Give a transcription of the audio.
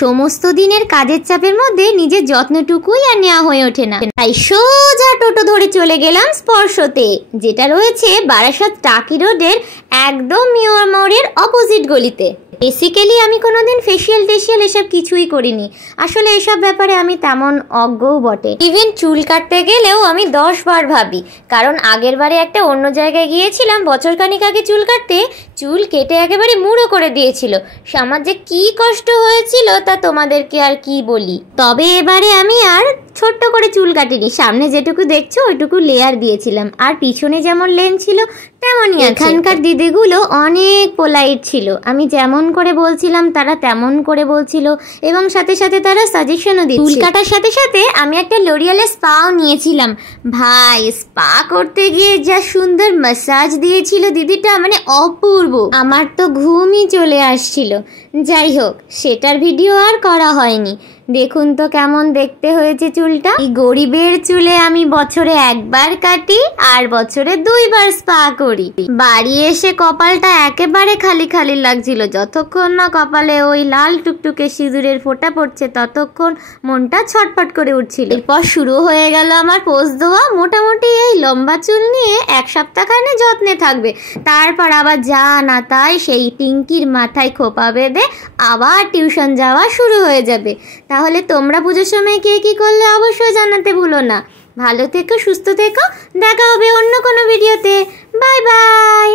সমস্ত দিনের কাজের চাপের মধ্যে নিজের যত্নটুকুই আর নেওয়া হয়ে ওঠে না। তাই সোজা টোটো ধরে চলে গেলাম স্পর্শতে, যেটা রয়েছে বারাসাত টাকি রোডের একদম মিওর মোড়ের অপোজিট গলিতে। বেসিক্যালি আমি কোনোদিন ফেসিয়াল টেসিয়াল এসব কিছুই করিনি, আসলে এসব ব্যাপারে আমি তেমন অজ্ঞও বটে। ইভেন চুল কাটতে গেলেও আমি 10 বার ভাবি, কারণ আগের বারে একটা অন্য জায়গায় গিয়েছিলাম বছরখানিক আগে চুল কাটতে, চুল কেটে একেবারে মুড়ো করে দিয়েছিল। আমার যে কি কষ্ট হয়েছিল তা তোমাদেরকে আর কি বলি। তবে এবারে আমি আর ছোট্ট করে চুল কাটিনি, সামনে যেটুকু দেখছো ওইটুকু লেয়ার দিয়েছিলাম, আর পিছনে যেমন লেন ছিল তেমনই। এখানকার দিদিগুলো অনেক পোলাইট ছিল, আমি যেমন করে বলছিলাম তারা তেমন করে বলছিল, এবং সাথে সাথে তারা সাজেশনও দিচ্ছিল। চুল কাটার সাথে সাথে আমি একটা লরিয়ালের স্পাও নিয়েছিলাম। ভাই, স্পা করতে গিয়ে যা সুন্দর ম্যাসাজ দিয়েছিল দিদিটা, মানে অপূর্ব। আমার তো ঘুমই চলে আসছিল। যাই হোক, সেটার ভিডিও আর করা হয়নি। দেখুন তো কেমন দেখতে হয়েছে চুলটা। এই গরিবের চুলে আমি বছরে একবার কাটি আর বছরে 2 বার স্পা করি। বাড়ি এসে কপালটা একেবারে খালি খালি লাগছিল। যতক্ষণ না কপালে ওই লাল টুকটুকে সিঁদুরের ফোঁটা পড়ছে ততক্ষণ মনটা ছটফট করে উঠছিল। এরপর শুরু হয়ে গেল আমার পোজ দেওয়া। মোটামুটি এই লম্বা চুল নিয়ে 1 সপ্তাহখানে যত্নে থাকবে, তারপর আবার যা না তাই সেই পিঙ্কির মাথায় খোপা বেঁধে আবার টিউশন যাওয়া শুরু হয়ে যাবে। তাহলে তোমরা পুজোর সময় কে কি করলে অবশ্যই জানাতে ভুলো না। ভালো থেকো, সুস্থ থেকো, দেখা হবে অন্য কোনো ভিডিওতে। Bye bye.